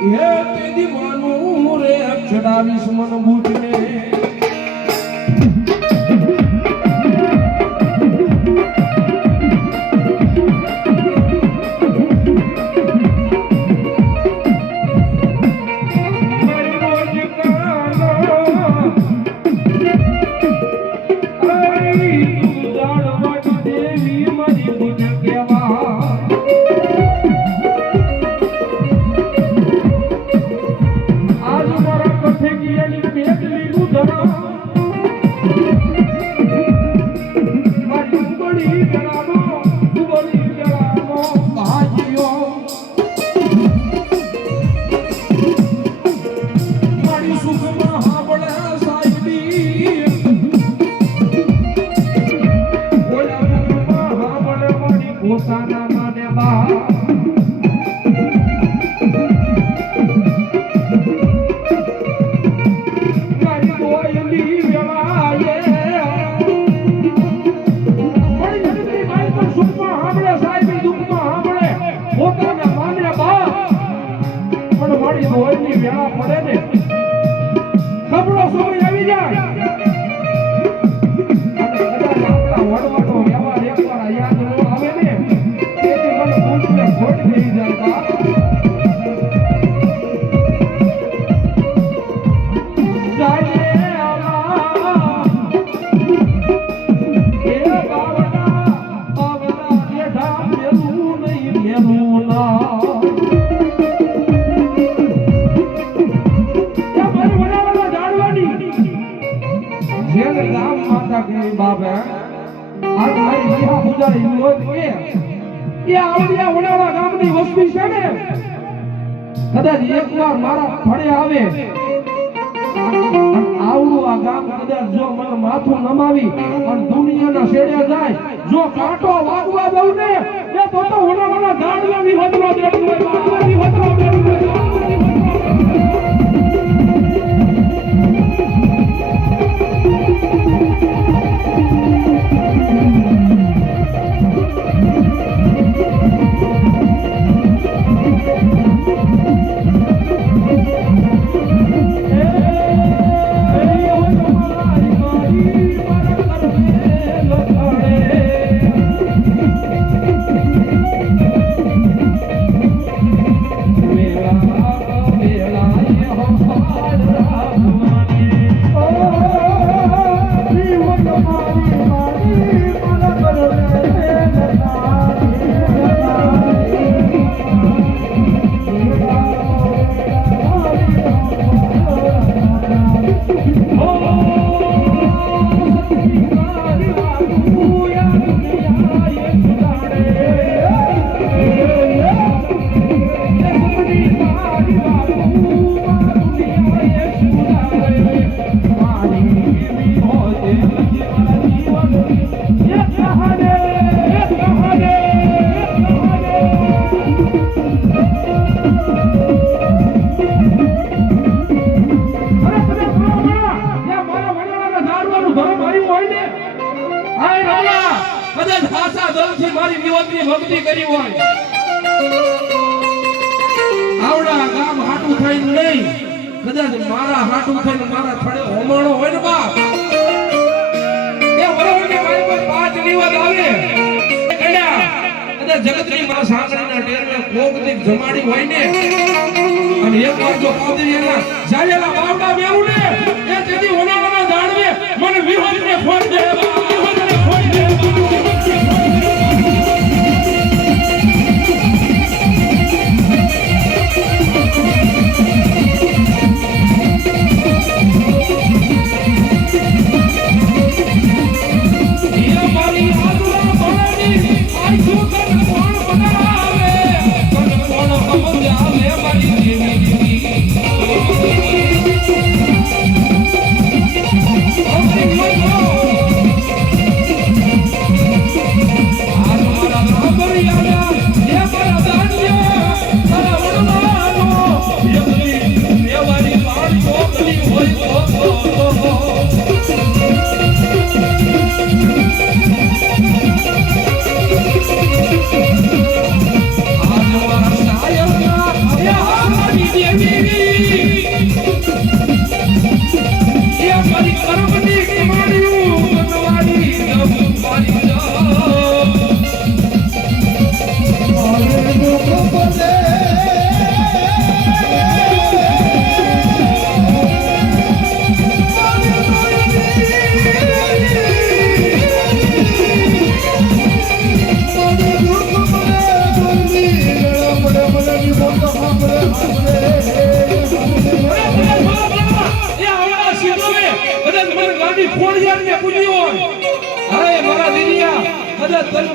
એ તે દીવાનું રે ચડાવીશ મન બુટને કદાચ એક વાર મારા ફળે આવે આવડું આ ગામ કદાચ જો મને માથું નમાવી અને દુનિયાના શેડે જાય જો કાંટો વાગવા દઉં ને એ તો ઓલા દાંડવાની વધરો દેવું હોય દાંડવાની વધરો દેવું હોય ભક્તિ કરી હોય આવડા ગામ હાટું થઈને નહીં કદાચ મારા હાટું થઈને મારા થડે હોમાણો હોય ને બાપ એ વરોને મારી પર 5 દિવસ આવે કડ્યા કદાચ જગતની માં સાંકળીના ટેરમે કોકદીક જમાડી હોય ને અને એક વાર જો કોદરીના જાયેલા બાવડા બેવું ને એ તેથી ઓનાના જાણવે મને વિહોને ફોન દે વિહોને ફોન દે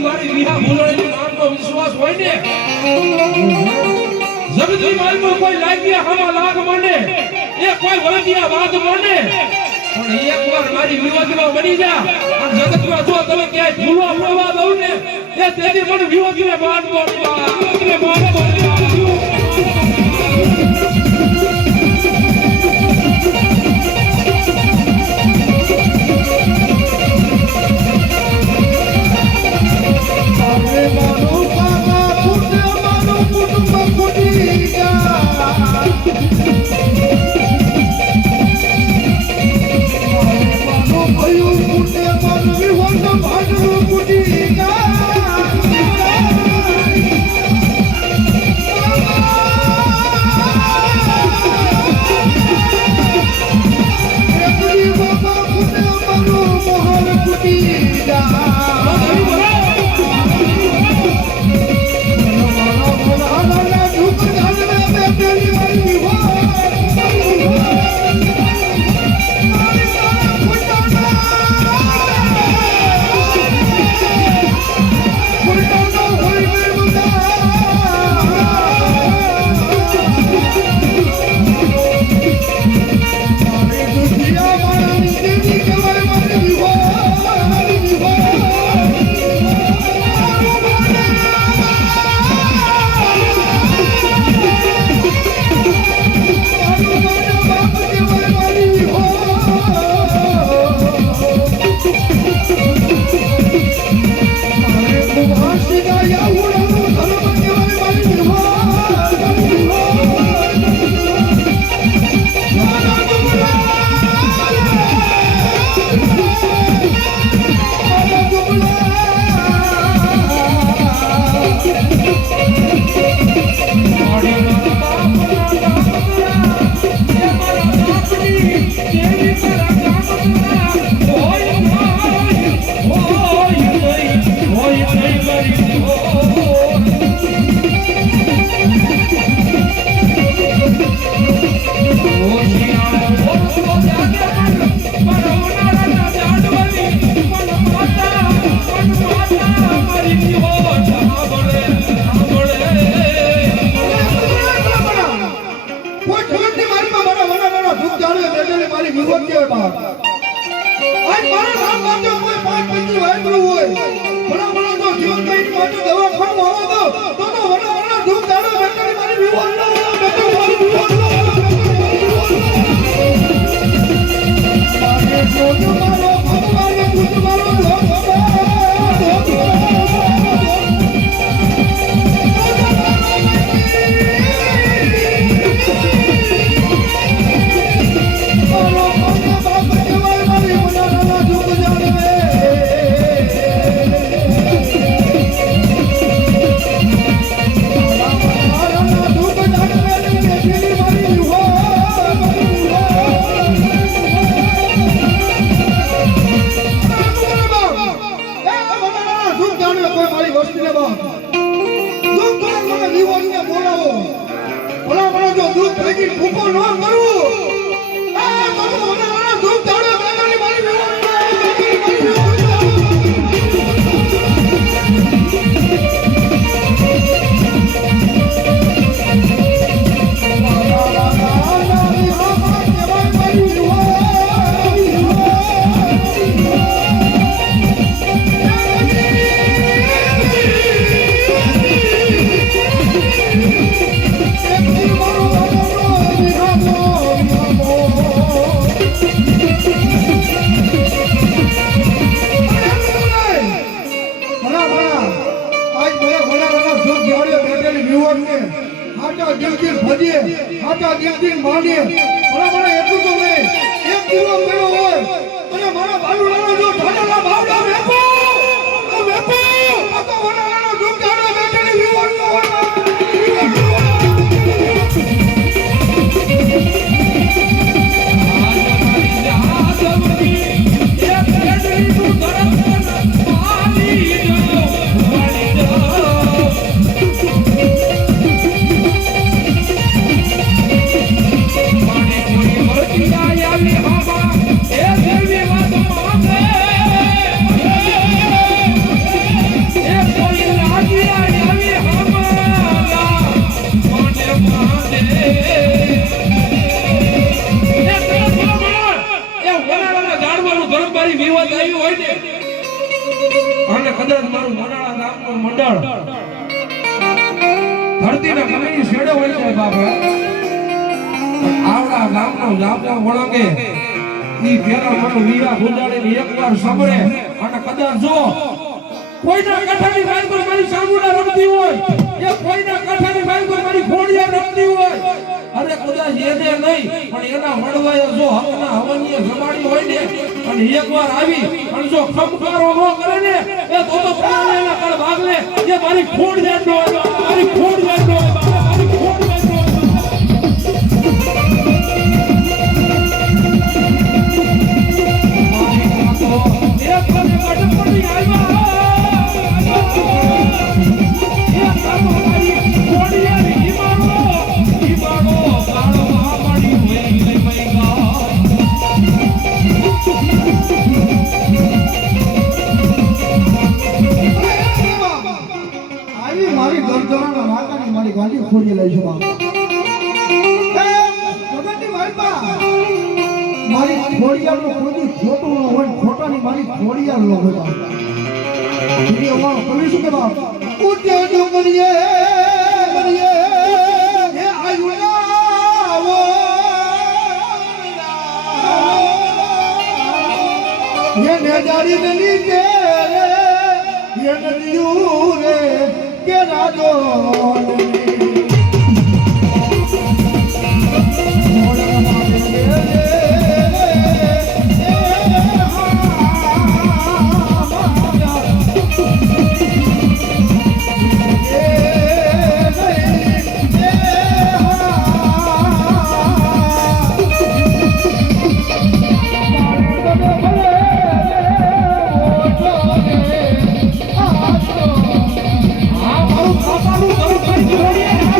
મારી વિહા ભૂલણી નામનો વિશ્વાસ હોય ને જગતની માલમાં કોઈ લાગ્યા હવા લાગ માંડે એ કોઈ વળગિયા વાત માંડે પણ એકવાર મારી વિરોધીમાં બની જા અને જગતમાં જો તમે ક્યાંય ભૂલો પ્રવાહ દઉં ને એ તેથી મને વિરોધીને બાદ માંગે એ વનાળાના ઝાડવાનું ધર્મબારી વિવાદ આવ્યું હોય ને અને કદાચ મારું વનાળા ગામનું મંડળ ધરતીના ગમે છેડે હોય છે બાપા આવડા ગામનો જાપનો વળગે ઈ પેલા મારું વીરા ગુંજાડીને એકવાર સાંભળે અને કદાચ જો કોઈના કાંઠાની વાલ પર મારી સામુડા રમતી હોય એ કોઈના કાંઠાની વાલ પર મારી ખોડિયા રમતી હોય અરે કદાચ એને નહીં પણ એના મળવાય જો હકના હવનીય જમાડી હોય ને અને એકવાર આવી અને જો ખમકારો ન કરે ને એ તો પ્રાણેના કળ ભાગ લે એ મારી ખોડિયા નો મારી ખોડિયા નો મારી ખોડિયા નો એક મને કટપટી આવ્યા મારી ગાડી ખોલી લઈશું મારી ખોડિયાનું કોઈ ખોટું ન હોય ખોટાની મારી ખોડિયાર નો હોય તમે શું કહેવા ઉઠે ડુંગરીએ હે આયુનાવો ये नजारी नली के ये नदियों रे के राजो આ મારું ખાવાનું શરૂ કરી દીધું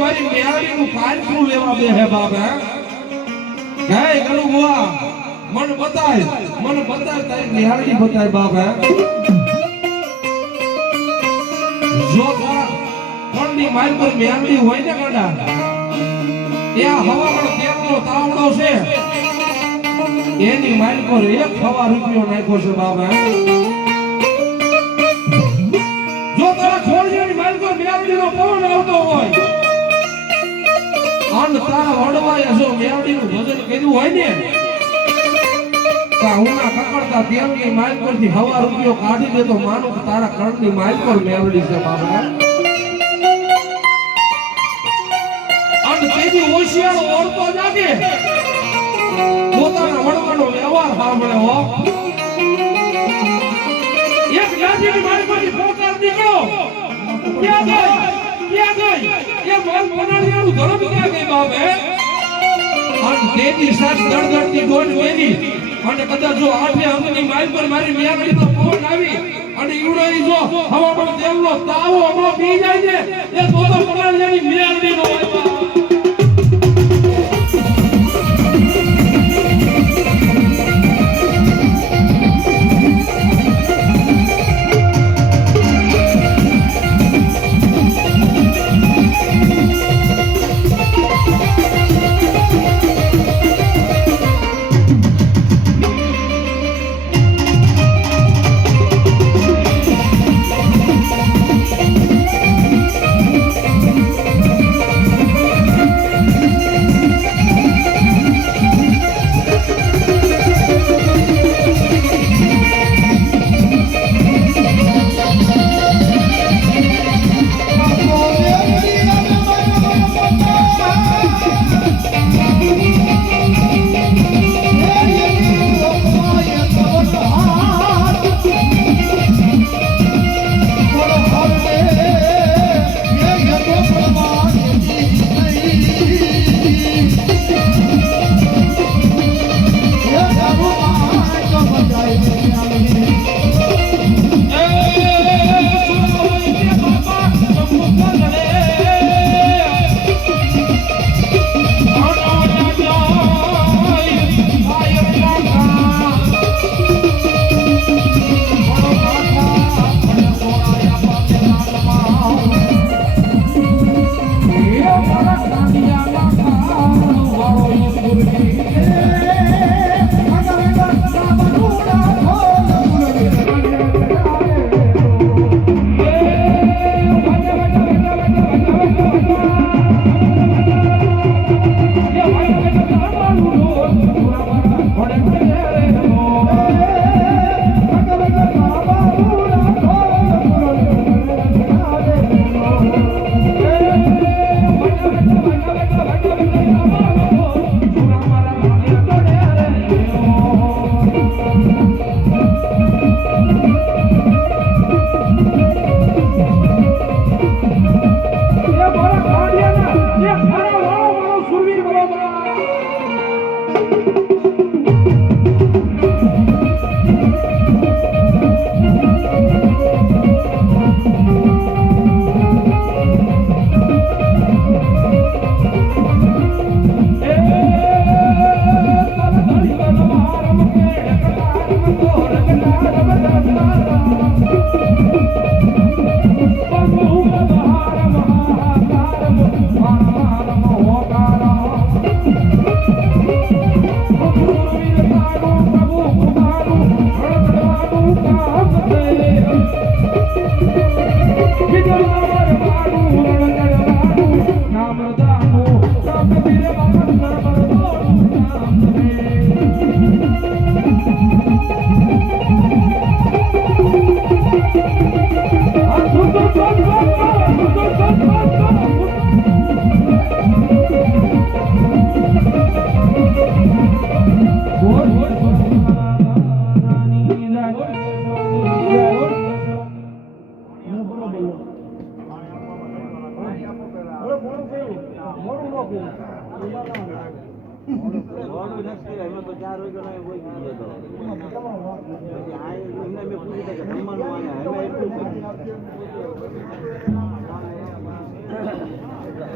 મારી મેળાડીનું કારકું લેવા બે હે બાપ હે હે ગલુ બુઆ મન બતાય તારી મેળાડી બતાય બાપ હે જો કોણની માલ પર મેળાડી હોય ને કાંડા ત્યાં હવામાન તેલનો તાવડો છે એની માલ પર 1 રૂપિયો નાખ્યો છે બાપ હે જો તારા ખોડિયાની માલ પર મેળાડીનો પવન આવતો હોય અને તારા વડવાએ જો મેળાડીનું ભજન કર્યું હોય ને તા ઉના કકડતા તેલની માલ પરથી 1 રૂપિયો કાઢી દે તો માનો કે તારા કર્ણની માલ પર મેળડી છે બાબા અને તેની હોશિયારો ઓળતો જાગે પોતાના વડવાનો વ્યવહાર સાંભળે હો એક જાતિની માલ પરથી પોકાર નીકળો ક્યાં ગઈ એ માલ બનાવ્યાનું ધર્મ ક્યાં ગઈ બાબે અને તેની સાથ દળદળતી ડોલ મેરી અને કદાચ જો 8 અંકની માઇલ પર મારી મિયાગડીનો ફોન આવી અને ઈવડોઈ જો હવામાન દેવનો તાવો નો પી જાય છે એ તો પલાળિયાની મિયાગડીનો હોય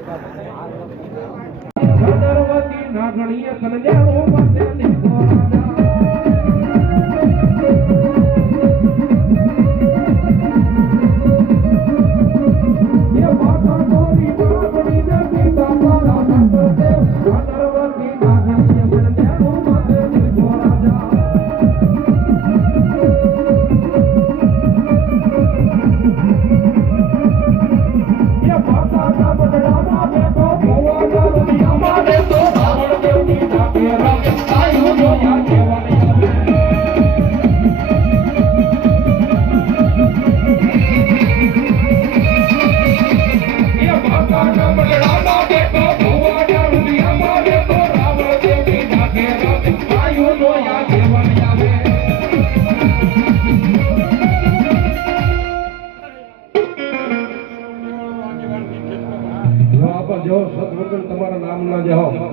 સદરવતી નાગણીય કનજાળો માટે દેખો રાજા તમારા નામ ના જાઓ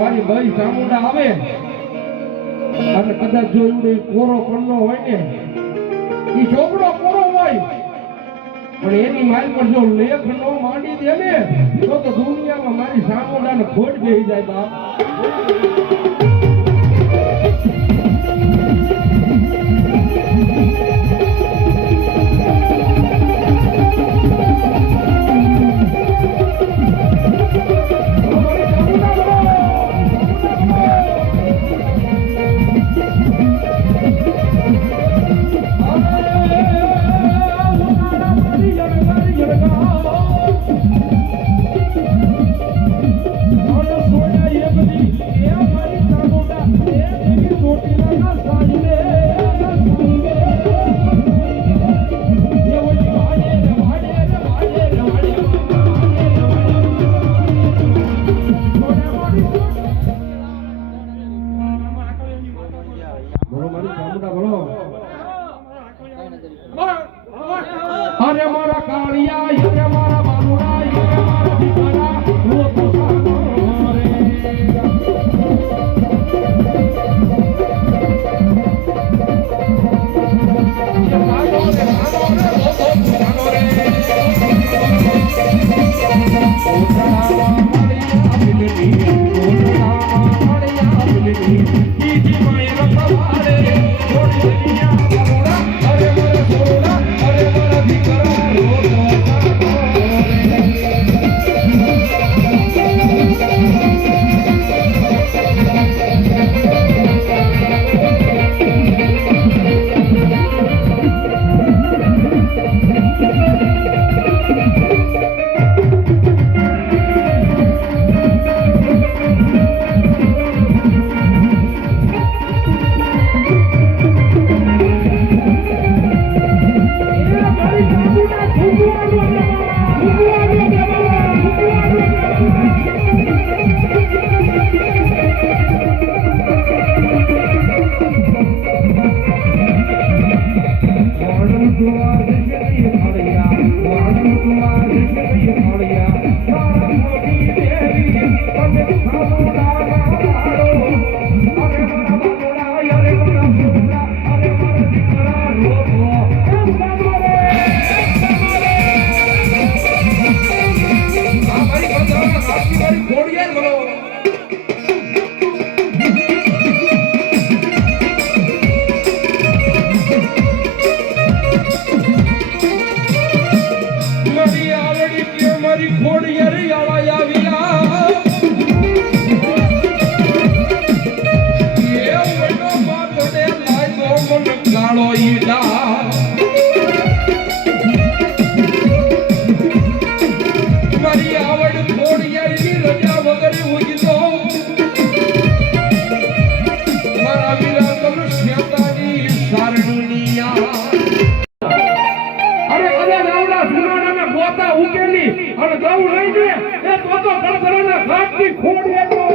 મારી ભાઈ ચામુંડા આવે અને કદાચ જો એવડો કોરો કણનો હોય ને એ છોકરો કોરો હોય પણ એની મારી પર જો લેખ નો માંડી દે ને તો દુનિયામાં મારી ચામુંડાને ખોટ બેસી જાય બાપ અરે મારા કાળિયા અરે મારા બાલુડા અરે મારા દીકરા લો તો સાનો રે કદાચ આવડા જુનાડાના ગોતા ઉકેલી અને ગૌ લઈ દે એ તો ગણગણના ઘાટની ખોડી એટલો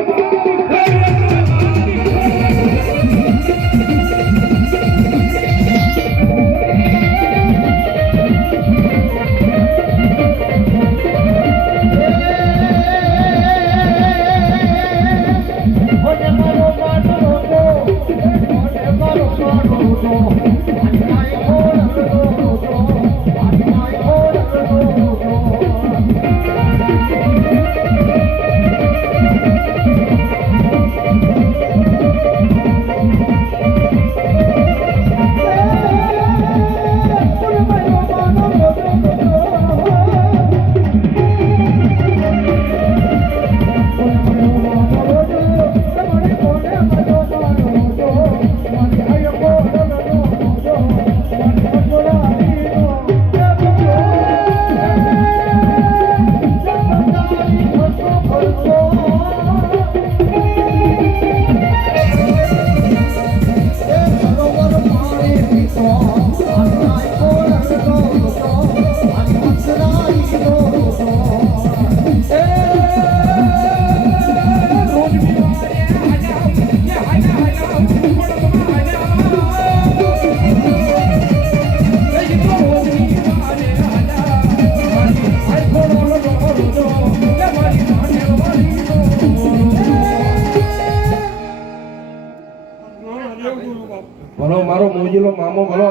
ભલો મારો મોજીલો મામો ભલો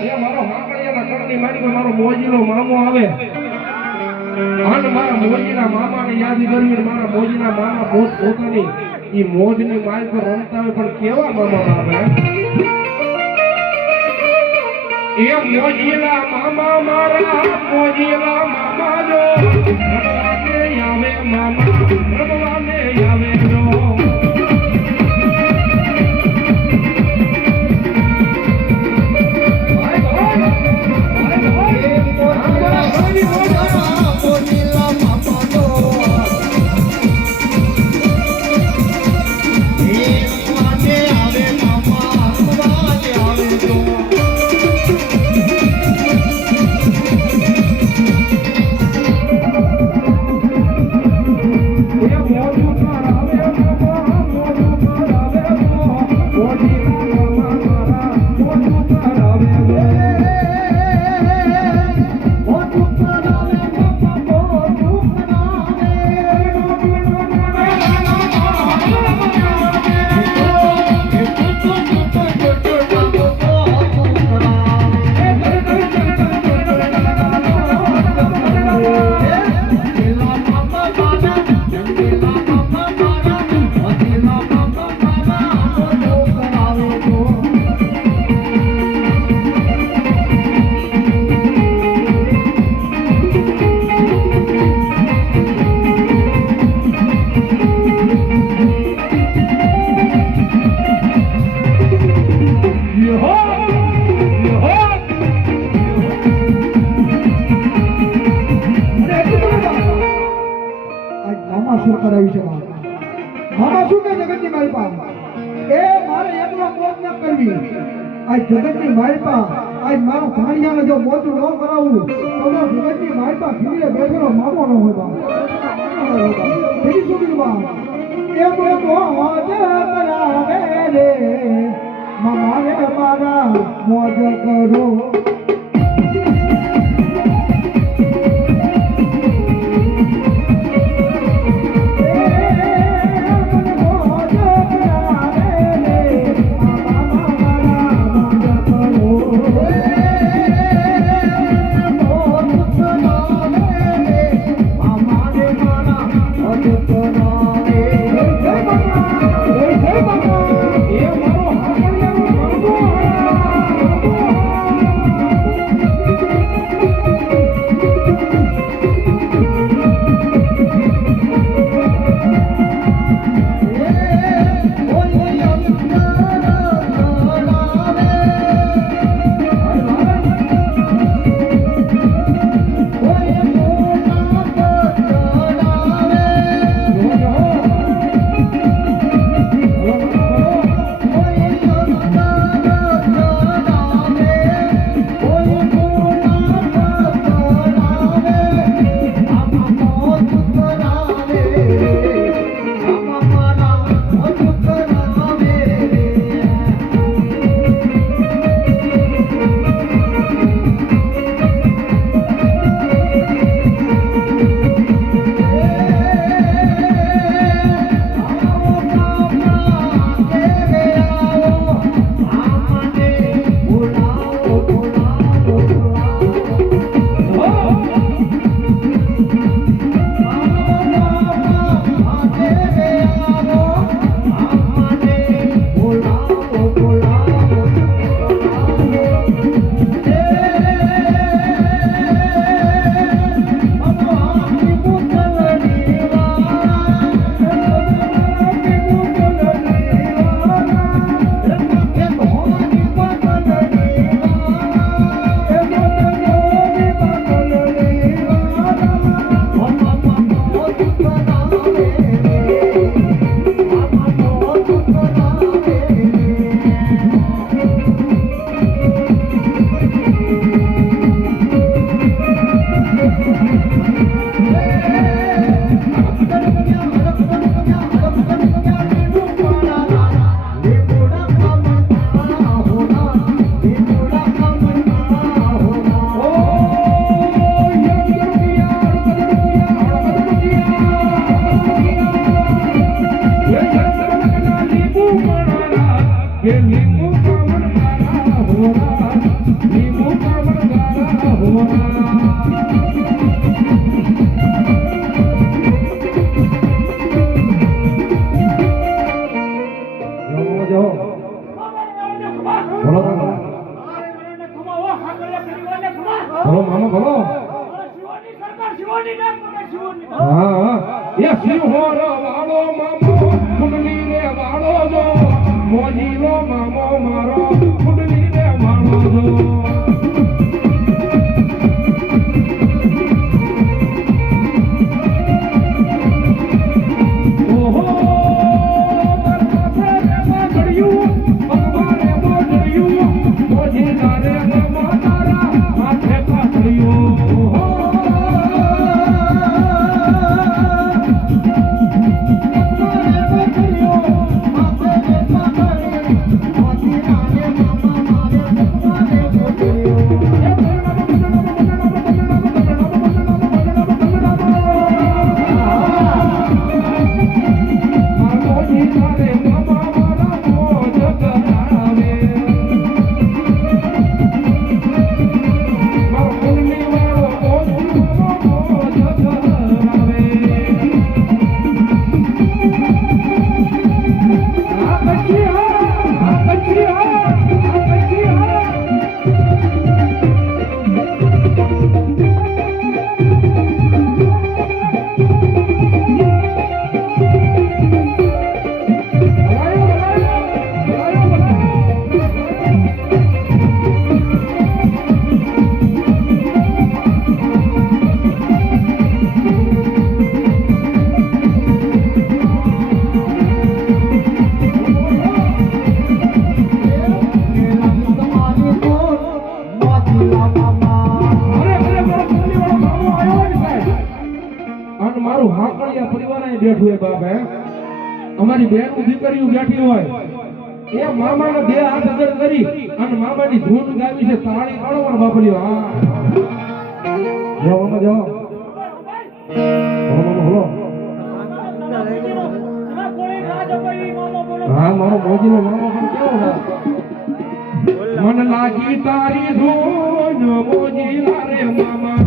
એ મારો હાકડિયાના કણની મારી પર મારો મોજીલો મામો આવે અને મારા મોજીના મામાને યાદ કરવી મારા મોજીના મામા પોતાની ઈ મોજની માલ પર રમતા હોય પણ કેવા મામા આવે એ મોજીલા મામા મારા મોજીલા મામા જો રમવાને આવે મામા રમવાને આવે જો કરાવી છે મામા શું કે જગતની માલપા એ મારે એકલો મોત ન કરવી આ જગતની માલપા આ મારો ભાણિયાને જો મોતું ન કરાવું તો જગતની માલપા ખીલે બેઠેલો મામો ન હોય બા બીજી શું કીધું બા એ મોત કરાવે રે મામા રે મારા મોજ કરો ભલો મામા ભલો હા હા એ સિંહોર વાળો મામો કુંડલી રે વાળો જો મોજીલો મામો મારો કુંડલી રે વાળો જો મારું હાકડિયા પરિવાર બેઠું હોય બાપ હે અમારી બેન દીકરીઓ બેઠી હોય એ મામાને બે હાથ આગળ કરી અને મામાની ધૂન ગાવી છે તાળી પાડો મારા બાપડીઓ હા જાઓ મામા જાઓ બોલો હા મારો મોજીનો મામો પણ કેવો મન લાગી તારી ધૂન મોજીલા રે મામા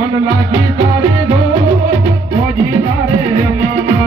मन लागी तारे दो मोजी तारे मामा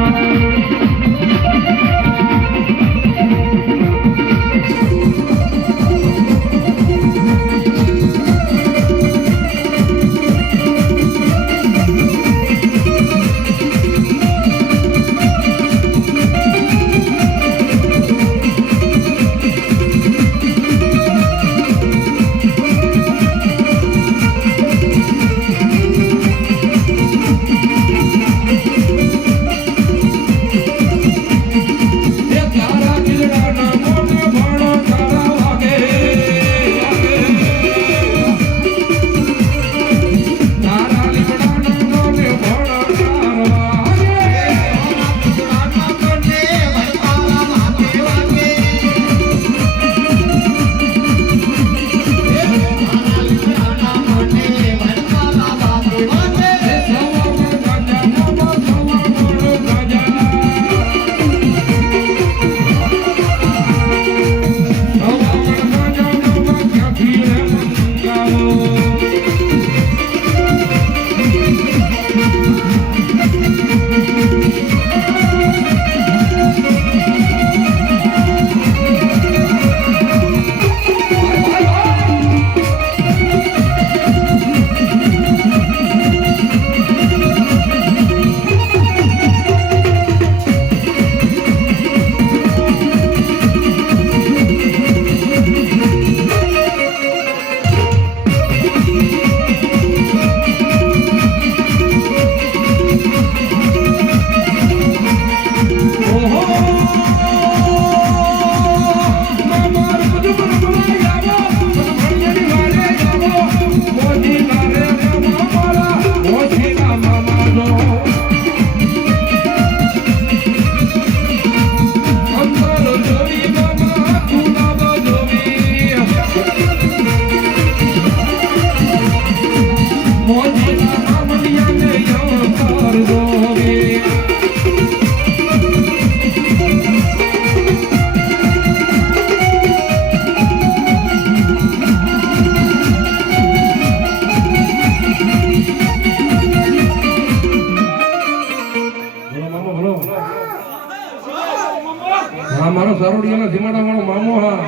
સાકળિયાના જીમાડા વાળો મામો હા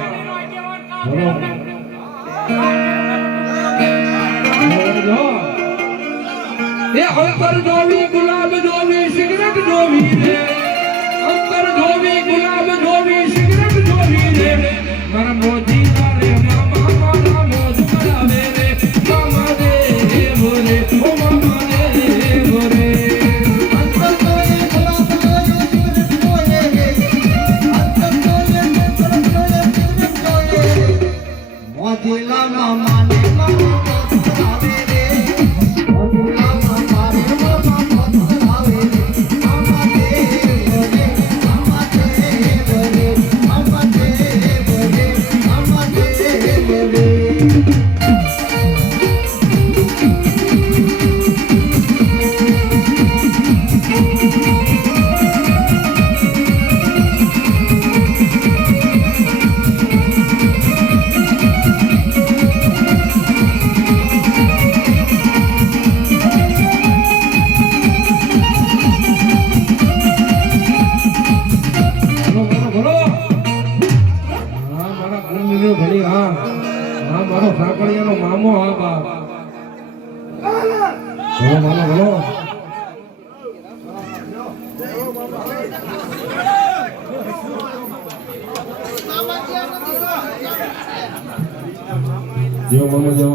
બોલો એ અંતર જોવી ગુલાબ જોવી સિગરેટ જોવી રે અંતર જોવી ગુલાબ જોવી સિગરેટ જોવી રે મારા મોજી રે મામા મારા મોજ કરાવે રે મામા રે બોલે ઓ મામા રે બોલે અંતર જોયે ગુલાબ જોયે સિગરેટ જોયે રે અંતર જોયે સિગરેટ જોયે મોજીલા મામા ને મામા કરાવે રે મોજીલા મામા રે મામા કરાવે રે મામા દે બોલે મામા દે બોલે મામા દે બોલે મામા દે બોલે મારો સાકળિયાનો મામો હા બાપ બોલો મામો બોલો જો મામો જો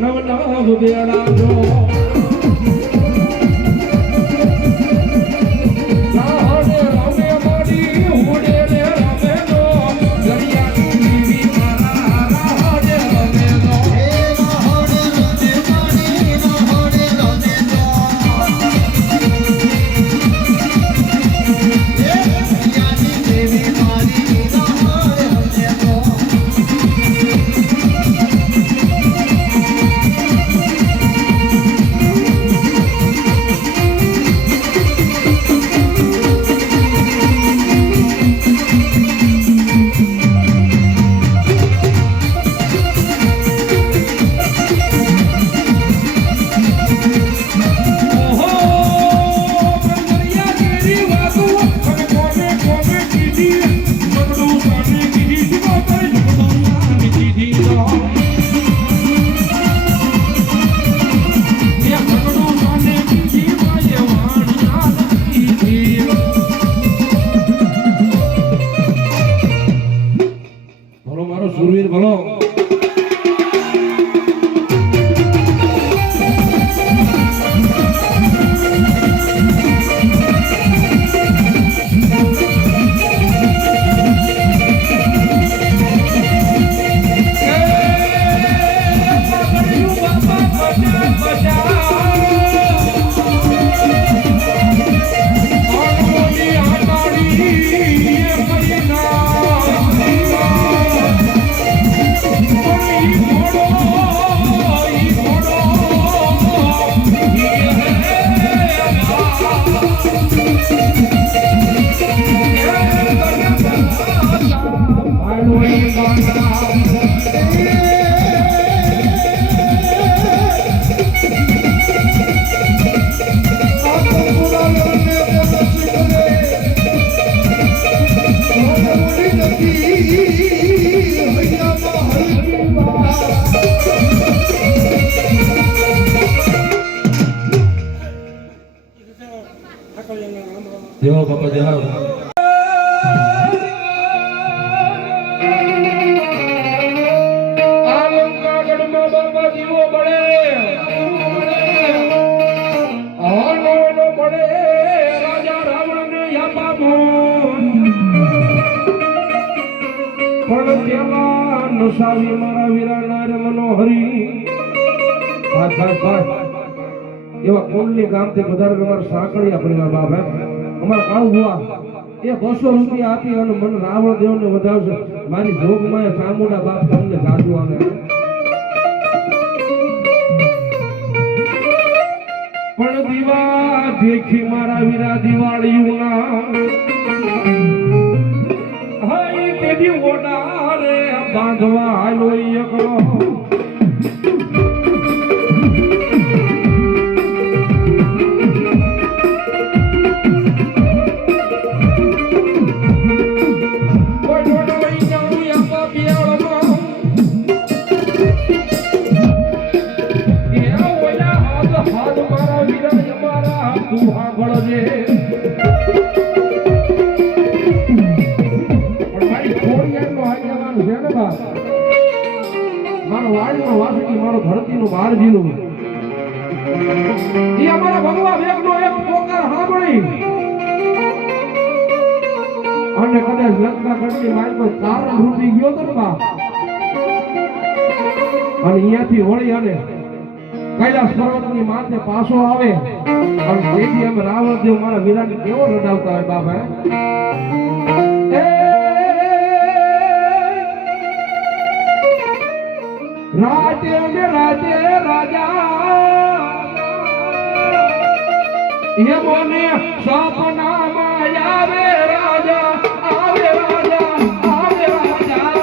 નવ નવ બેડા જો સુરવીર ભલો દેવો બાપા દેવા નશાવી મારા વીરા રે મનોહરી એવા કોલની ગામથી વધારે અમારા સાંકળિયા પરિવાર બાપ હે અમારા કાળુ ભુવા એ 200 રૂપિયા આપી અને મને રાવણ દેવને વધાવશે મારી જોગમાં ચામુંડા બાપ તમને જાદુ આવે પણ દીવા દેખી મારા વીરા દિવાળીના હાઈ તેદી ઓડા રે બાંધવા હાલો એકલો પણ વાસુકી મારો ધરતીનું મારજીનું એ અમારા ભગવા વેગનો એક પોકાર સાંભળી અને કદાચ લંકા ગઢની મારી પર કારણ રૂપી ગયો તો ને બાપ અને અહીંયાથી વળી અને કૈલાસ પર્વતની માથે પાછો આવે અને તેથી અમે રાવણદેવ મારા વીરાને કેવો રડાવતા હોય બાપ રાતે અને રાતે રાજા એ મને સપનામાં આવે રાજા આવે રાજા આવે રાજા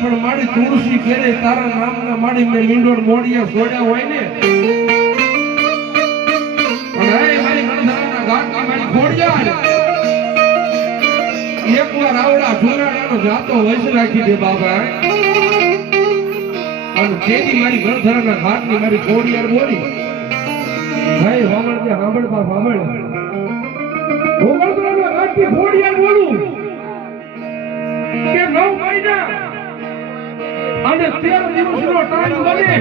પણ મારી તુલસી કેરે તારા નામના મારી મે લીંડોર મોડિયા છોડ્યા હોય ને અને હે મારી ગણધારાના ઘાટની મારી ખોડિયા એકવાર આવડા ઢોરાડાનો જાતો વૈસ રાખી દે બાબા અને તેની મારી ગણધારાના ઘાટની મારી ખોડિયાર બોલી ભાઈ સાંભળ કે સાંભળ બાપ સાંભળ હું ગણધારાના ઘાટની ખોડિયાર બોલું કે 9 મહિના અને 13 દિવસનો ટાઈમ બને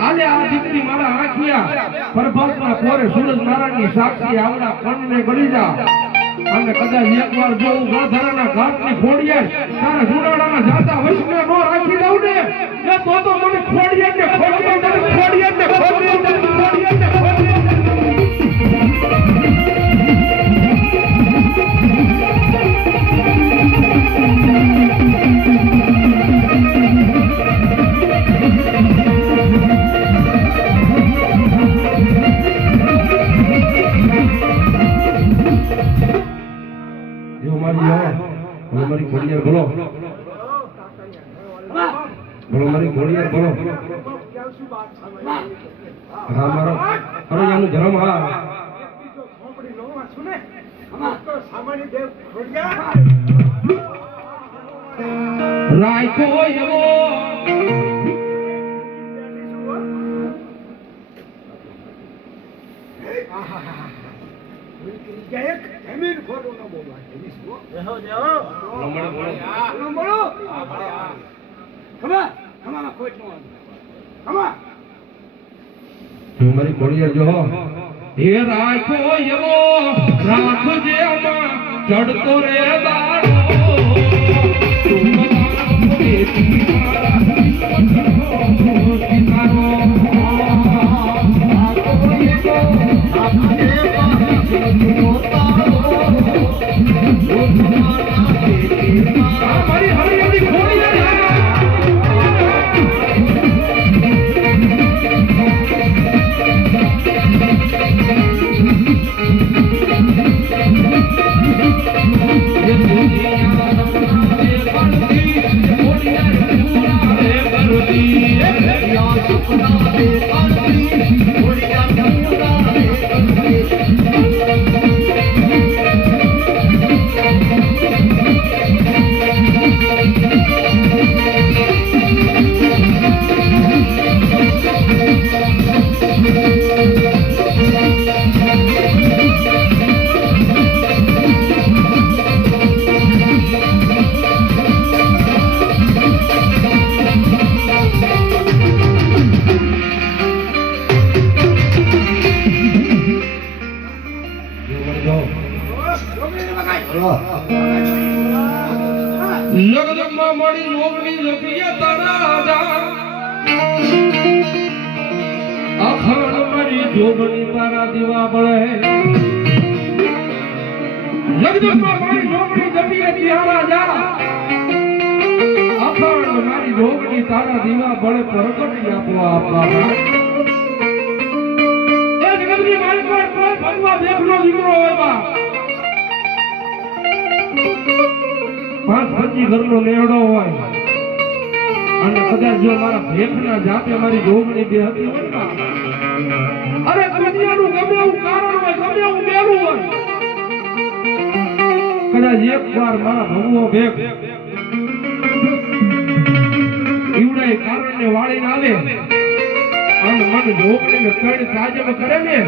આલે આ દીકરી મારા આંખિયા પ્રભાતના પોરે સૂરજ નારાયણની સાક્ષી આવડા કણને ગળી જા અને કદાચ એકવાર જો હું ગણધારાના ઘાટની ખોડિયાર તારા જુડાડાના જાતા વૈષ્ણવ નો રાખી દઉં ને એ તો મને ખોડિયારને ખોડિયારને ખોડિયારને ખોડિયારને ખોડિયારને ઘોડિયાર બોલો બોલો મારી ઘોડિયાર બોલો હા મારો અરે એનું ધર્મ હા રાખ્યો એવો મારી ઘોડિયાર જો હે રાખ્યો એવો રાખજે આમાં ચડતો રે દાડો મારી હરિયાળી ઘોડિયાર લગનમાં મળી લોગની લપીએ તારા રાજા અખંડ મારી જોગણી તારા દીવા બળે લગનમાં મારી જોગણી લપીએ તારા રાજા અખંડ મારી જોગણી તારા દીવા બળે પ્રગટી આપો આપવા એ જગતની મારી પર કોઈ ભગવા દેખનો દીકરો હોય બા 5-25 ઘરનો મેળો હોય અને કદાચ જો મારા ભેખના જાતે મારી જોગણી બે હતી હોય ને અરે દુનિયાનું ગમે એવું કારણ હોય ગમે એવું મેળું હોય કદાચ એકવાર મારા ભગવો ભેખ ઈવડાય કારણને વાળીને આવે અને મને જોગણીને કઈ કાજમ કરે ને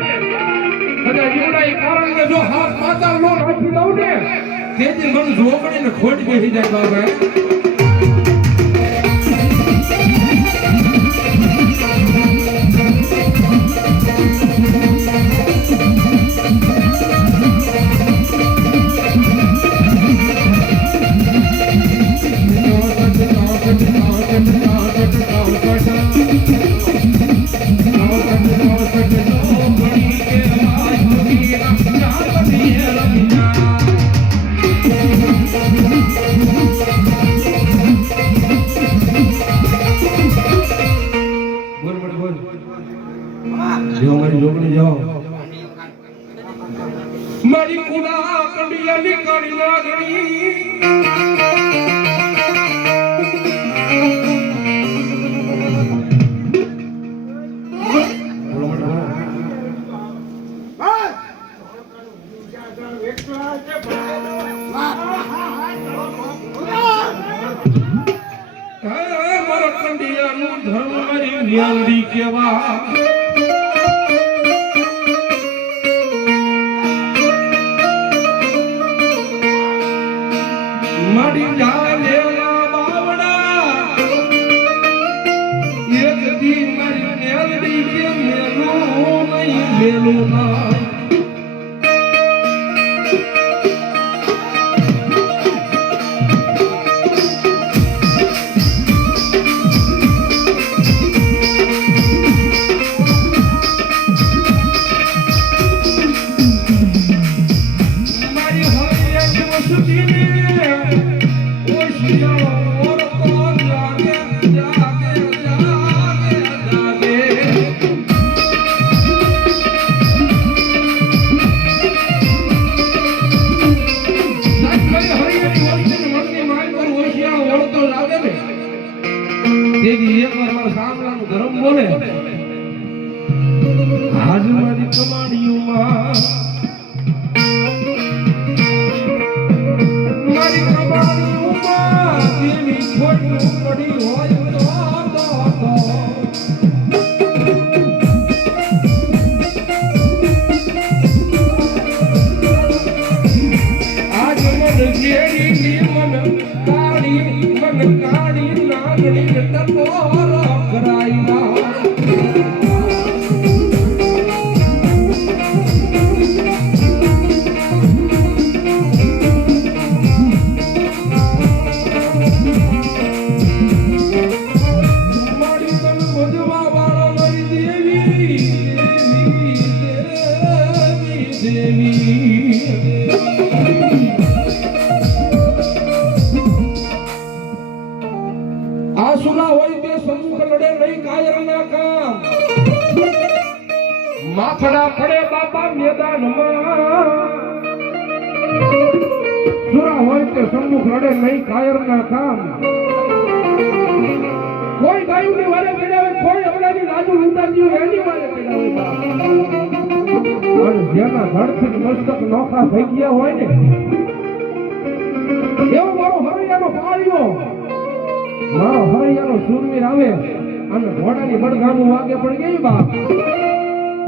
કદાચ ઈવડાય કારણને જો હાથ માતા લો રાખી દઉં ને તેથી મને જોગણીને ખોટ બેસી જાય બાબા મારી કુડા કંડિયાની કાળી લાગણી મારા કંડિયાનું ધર્મ મારી વ્યાંદી કેવા મારી લેલા બાવડા એક દી મારી મેલડી કે મેલું નહીં મેલું ના આસુરાનું ધર્મ બોલે આજ મારી કમાણીઓમાં મારી કમાણીઓમાં દેવી ખોટું પડી હોય તો આજ મન ઘેરી મન કાળી નાગણી ટકોર કરાઈના આસુરા હોય તે સન્મુખ લડે નહીં કાયરના કામ માથડા પડે બાપા મેદાનમાં સુરા હોય તે સન્મુખ લડે નહીં કાયરના કામ કોઈ ગાયું ની વારે બેડાવે કોઈ અવળાની રાજુ ઉતારજી એની વારે બેડાવે અને જેના ધડથી મસ્તક નોખા થઈ ગયા હોય ને એવો મારો હરૈયાનો પાળ્યો મારો હરૈયાનો સુરવીર આવે અને ઘોડાની બડગાનું વાગે પડી ગઈ બાપ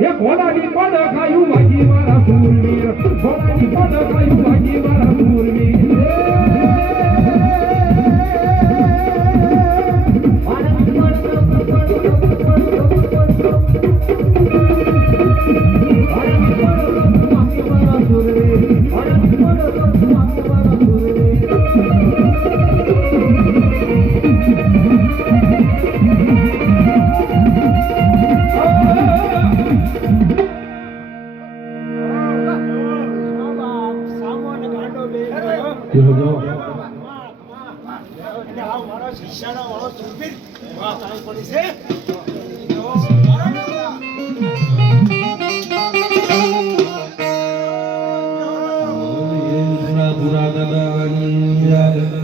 એ ઘોડાની પડ ખાયું વાગી મારા સુરવીર ઘોડાની પડ ખાયું વાગી મારા સુરવીર પૂરા દાદા